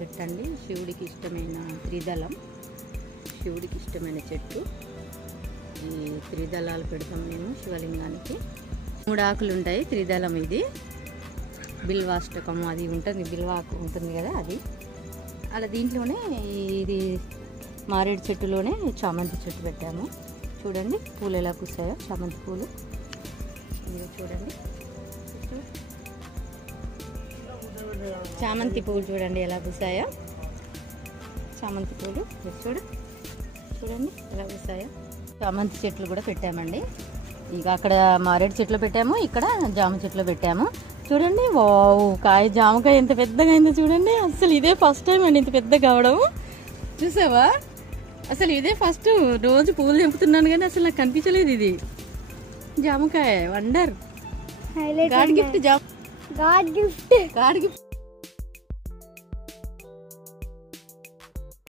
చెట్టు అండి, శివుడికి ఇష్టమైన త్రిదళం, శివుడికి ఇష్టమైన చెట్టు. ఈ త్రిదళాలు పెడతాం మేము శివలింగానికి. 3 ఆకులు ఉంటాయి త్రిదళం. ఇది బిల్వాష్టకం అది ఉంటుంది, బిల్వాకు ఉంటుంది కదా అది. అలా దీంట్లోనే ఇది మారేడు చెట్టులోనే చామంతి చెట్టు పెట్టాము. చూడండి పూలు ఎలా పూసాయో, చామంతి పూలు. ఇది చూడండి, చామంతి పూలు చూడండి ఎలా పూసాయో. చామంతి పూలు చూడండి ఎలా పూసాయో. చామంతి చెట్లు కూడా పెట్టామండి. ఇక అక్కడ మారేడు చెట్లు పెట్టాము, ఇక్కడ జామ చెట్లు పెట్టాము. చూడండి వావ్, జామకాయ ఎంత పెద్దగా అయిందో చూడండి. అసలు ఇదే ఫస్ట్ టైం అండి ఇంత పెద్దగా కావడం. చూసావా, అసలు ఇదే ఫస్ట్. రోజు పూలు తెంపుతున్నాను కానీ అసలు నాకు కనిపించలేదు ఇది జామకాయ. వండర్. God gift.